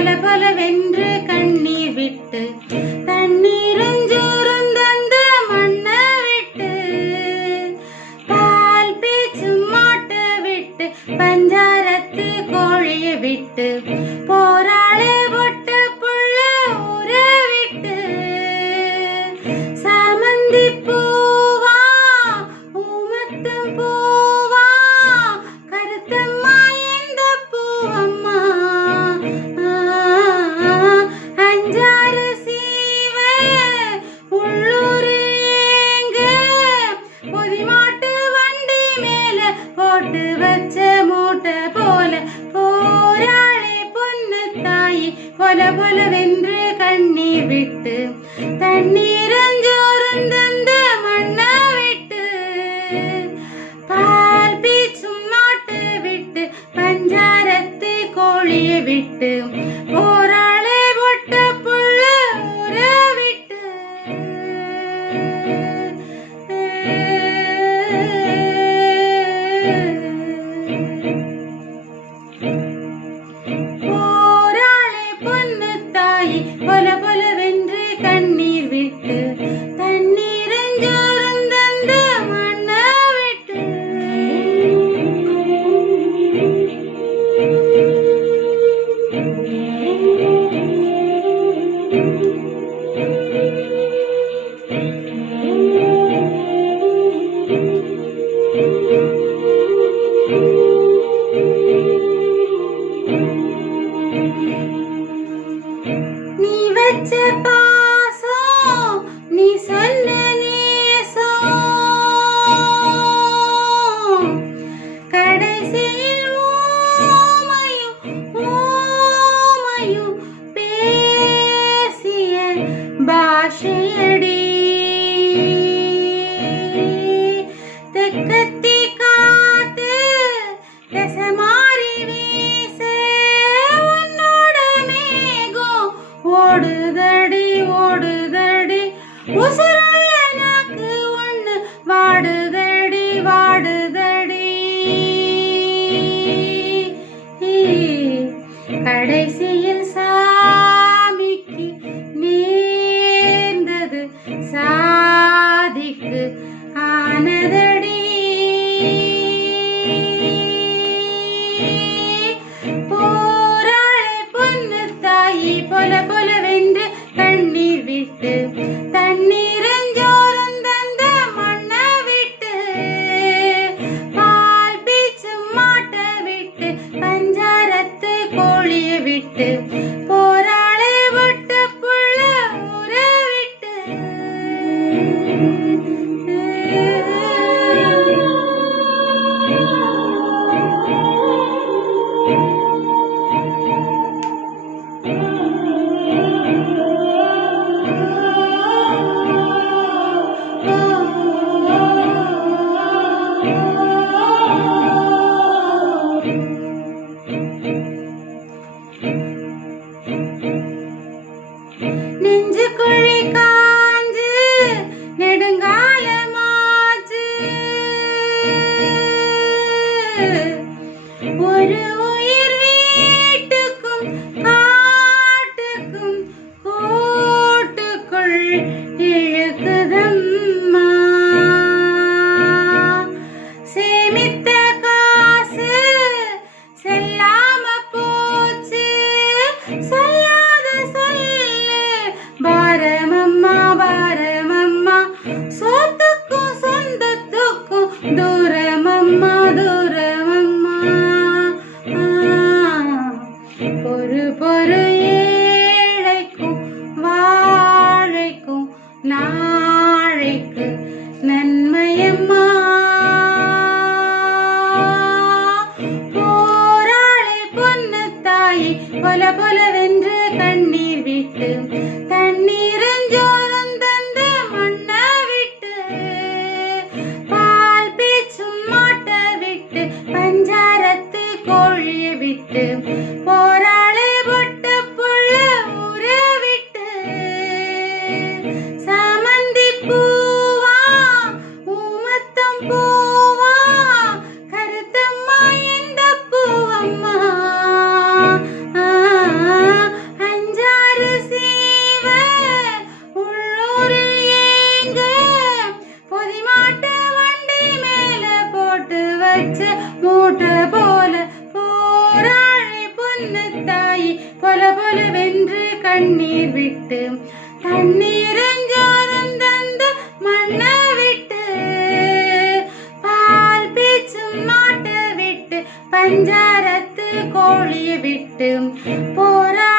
பல பலவென்று கண்ணீர் விட்டு தண்ணீரஞ்சோறும் தந்த மண்ணை விட்டு பால் பேச்சும் மாட்டை விட்டு பஞ்சாரத்து கோழியை விட்டு போராளே பொட்ட புள்ள ஊரை விட்டு சாமந்தி பூவா ஊமத்தம் பூவா கருத்தம்மா எந்த பூவம்மா அஞ்சாறு சீவ உள்ளூர் எங்க பொதிமாட்டு வண்டி மேல போட்டு வச்ச மூட்டை போல போராளே பொண்ணு தாயி பொல பொலவென்று கண்ணீர் விட்டு தண்ணீரஞ்சோறும் தந்த மண்ணை விட்டு பால் பீச்சும் மாட்டு விட்டு பஞ்சாரத்து கோழியை விட்டு போராளே பொட்ட புள்ள ஊரை விட்டு போராளே பொண்ணு தாயி பொல பொலவென்று கண்ணீர் விட்டு தண்ணீரஞ்சோறும் தந்த மண்ணை விட்டு நீ வச்ச பாசம் நீ சொன்ன நேசம் கடைசியில் ஊமையும் பேசிய பாஷையடி தெக்கத்தி காத்து திசை மாறி வீச உன்னோட மேகம் ஓடுதடி ஓடுதடி உசுருள்ள நாக்கு ஒண்ணு வாடுதடி வாடுதடி கடைசியில் சாமிக்கு நேர்ந்தது சாதிக்கு ஆனதடி போராளே பொண்ணு தாயி பொல பொலவென்று கண்ணீர் விட்டு தண்ணீரஞ்சோறும் தந்த மண்ணை விட்டு பால் பீச்சும் மாட்டை விட்டு பஞ்சாரத்து கோழியை விட்டு போராளே பொட்ட புள்ள ஊரை விட்டு நெஞ்சு குழி காஞ்சு நெடுங்காலமாச்சு ஒரு உயிர் வீட்டுக்கும் காட்டுக்கும் கூட்டுக்குள் இழுக்குதம்மா சேமித்த காசு செல்லாம போச்சு சொல்லாத சொல்லு பாரமம்மா பாரமம்மா சொத்துக்கும் சொந்தத்துக்கும் தூரமம்மா தூரமம்மா பொறு பொறு ஏழைக்கும் வாழைக்கும் நாளைக்கு நன்மையம்மா போராளே பொண்ணு தாயி பொல பொலவென்று கண்ணீர் விட்டு தண்ணீரஞ்சோறும் தந்த மண்ணை விட்டு பால் பீச்சும் மாட்டை விட்டு பஞ்சாரத்து கோழியை விட்டு போராளே பொட்ட புள்ள ஊரை விட்டு சாமந்தி பூவா ஊமத்தம் பூவா கருத்தம்மா எந்த பூவம்மா பொல வென்று கண்ணீர் விட்டு தண்ணீரஞ்சாரம் தந்த மண்ண விட்டு பால் பீச்சும் மாட்ட விட்டு பஞ்சாரத்து கோழிய விட்டு போரா